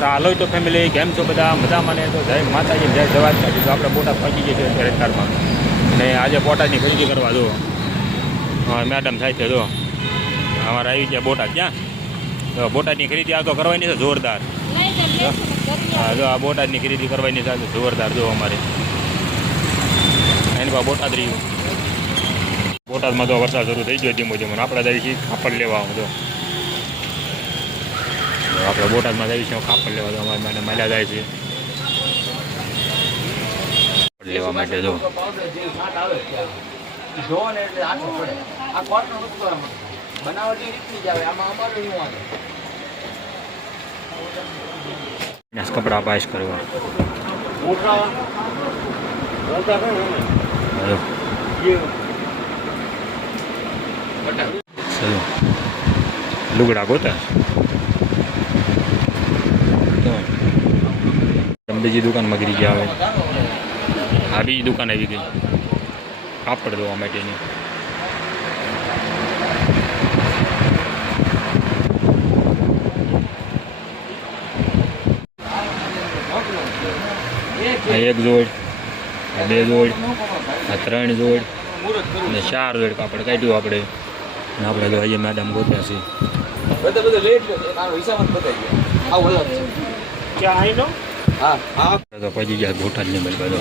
હાલો તો ફેમિલી કેમ છો બધા મજામાં ને? તો જય માતાજી જય દ્વારકાજી. તો આપણે બોટાદ પહોંચી ગયા છીએ અત્યારે કારમાં ને આજે બોટાદની ખરીદી કરવા દો. હા મેડમ થાય છે જો અમારે આવી ગયા બોટાદ. ક્યાં તો બોટાદની ખરીદી આ તો કરવાની છે જોરદાર. હા જો આ બોટાદની ખરીદી કરવાની છે જોરદાર. જો અમારે એની પાસે બોટાદ રહ્યું. બોટાદમાં તો વરસાદ શરૂ થઈ ગયો ધીમો ધીમો. આપણે જઈએ છીએ કાપડ લેવા. તો આપણે બોટાદમાં જઈએ છીએ કાપડ લેવા. તો અમારે મને મળ્યા જાય છે લેવા માટે. જો કપડા પાસ કરવા લુગડા ગોતા. બીજી દુકાનમાં ગીરી ગયા હવે. આ બીજી દુકાન આવી ગઈ કાપડ ધોવા માટેની. એક જોડ, આ બે જોડ, આ ત્રણ જોડ અને 4 જોડ કાપડ કાઢ્યું આપણે. અને આપણે તો અહીંયા મેડમ ગોત્યા છે. તો પછી ગયા બોટાદની બધો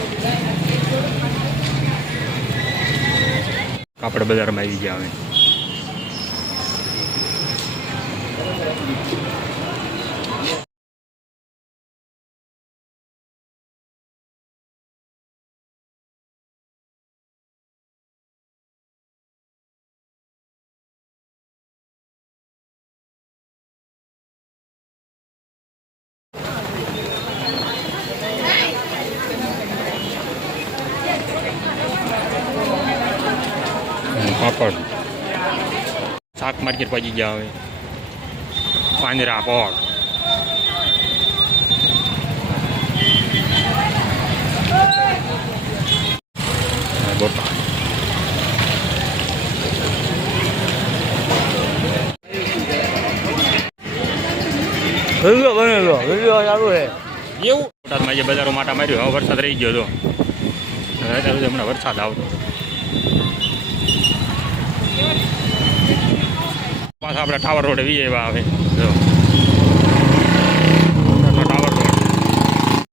કાપડ બજારમાં આવી ગયા હવે. પાપડ શાક માર્કેટ પહોંચી ગયા હવે. પાંજરા પોળ બોટાદ. એવું બોટાદમાં જે બજારો માટા માર્યું. હવે વરસાદ રહી ગયો હતો. હમણાં વરસાદ આવતો. પાછા આપણે ટાવર રોડે વી એવા આવે. જો ટાવર રોડ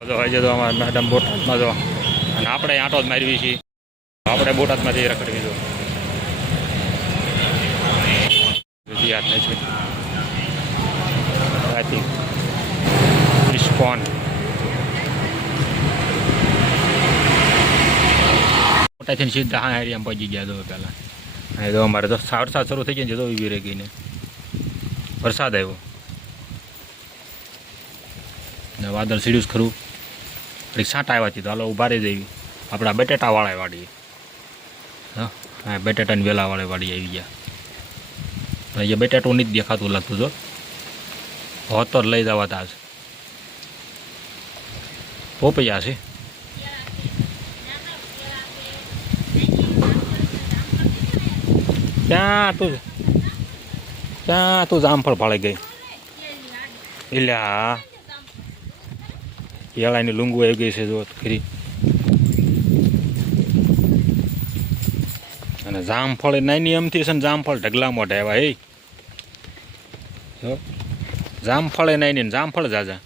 બધો હોય છે. તો અમારે મેડમ બોટાદમાં જો અને આપણે આંટો જ મારવી છીએ. આપણે બોટાદમાંથી રખડવી દો યાદ થાય છે. રાતી ઇસ્કોન બોટાદથી સીધા હા એરિયામાં પહોંચી ગયા. તો પહેલાં હા તો અમારે તો વરસાદ શરૂ થઈ જાય ને. તો ઊભી રહી ગઈને વરસાદ આવ્યો ને વાદળ સીડ્યું ખરું. કંઈક છાંટા આવ્યા હતી. તો હાલો ઊભા રહી જઈએ. આપણા બટેટાવાળા વાડીએ. હા બટેટાની વેલાવાળા વાડી આવી ગયા. પણ એ બટેટું નથી દેખાતું લાગતું. તો હોતો લઈ જવા તા પોપૈયા છે. ત્યાં તું જામફળ ફાળી ગઈ. એટલે હા કેળાની લૂંગુ આવી ગઈ છે જો ખરી. અને જામફળ નાની એમથી છે ને જામફળ ઢગલા મોઢા આવ્યા. હે જામફળ એ નાની ને જામફળ જાજા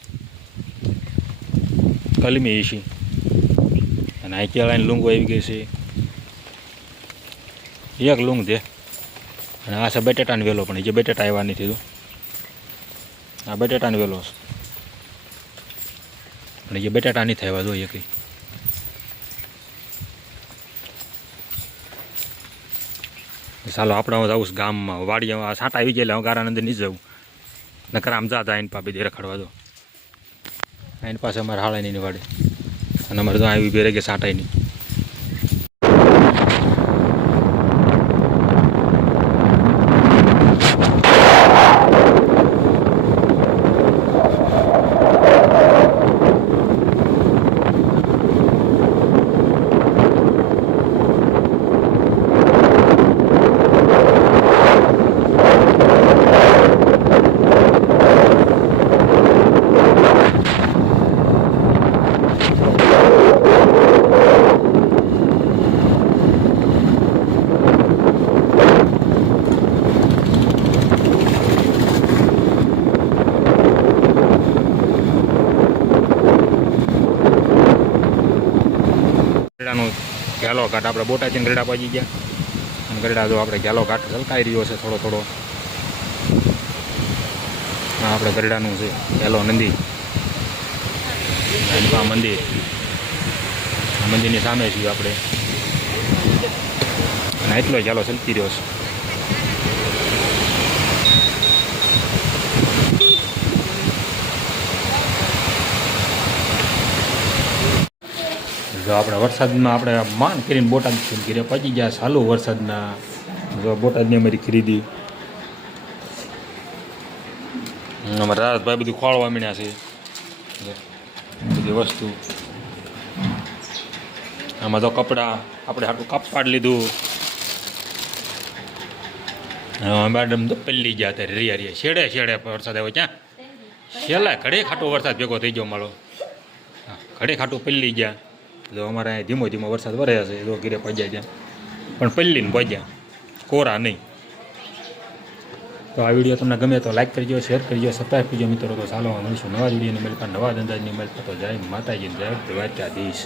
કલમી એસી. અને આ કેળાની લૂંગુ આવી ગઈ છે. એક લૂંગ દે. અને આ છે બટેટાનો વેલો. પણ જે બટેટા આવ્યા નથી. તો આ બટેટાનો વેલો છે. પણ એ બટેટા નથી આવ્યા જોઈએ કંઈ. ચાલો આપણે જવું છે ગામમાં વાડી. આ છાંટા આવી ગયેલા. હું ગારાની અંદર નહીં જવું. નકર આમ જાતા આઈન પાપી દે રખડવા દો. આઈન પાસે અમારે હાળાની વાડી. અને અમારે તો આવી બેરે કે છાંટાય નહીં. ઘેલો ઘાટ આપણે બોટાદથી ગરડા પહોંચી ગયા અને ગરડા જો આપણે ઘેલો ઘાટ છલકાઈ રહ્યો છે થોડો થોડો. આ આપણે ગરડાનું છે ઘેલો નદી આ મંદિર, મંદિરની સામે છીએ આપણે અને એટલો ઘેલો છલકી રહ્યો છે. જો આપણે વરસાદમાં આપણે માંડ કરીને બોટાદ ઘીરે પહોંચી ગયા ચાલુ વરસાદના. જો બોટાદની અમારી ખરીદી અમારા રાહતભાઈ બધું ખોળવા માંડ્યા છે બધી વસ્તુ. આમાં તો કપડાં આપણે આટલું કાપડ લીધું. મેડમ તો પલ્લી ગયા અત્યારે રિયા છેડે છેડે વરસાદ આવ્યો ક્યાં છેલ્લા ઘડે ખાટો વરસાદ ભેગો થઈ ગયો મારો. ઘડે ખાટું પલ્લી ગયા. જો અમારે અહીં ધીમો ધીમો વરસાદ વરે છે તો ઘીરે પહોંચ્યા ત્યાં પણ પલ્લીને પહોંચ્યા કોરા નહીં. તો આ વિડીયો તમને ગમે તો લાઈક કરજો, શેર કરજો, સબસ્ક્રાઈબ કરજો મિત્રો. તો ચાલો મળીશું નવા વિડીયોની મળતા નવા અંદાજની મળતા. તો જય માતાજી, જય દ્વારકાધીશ.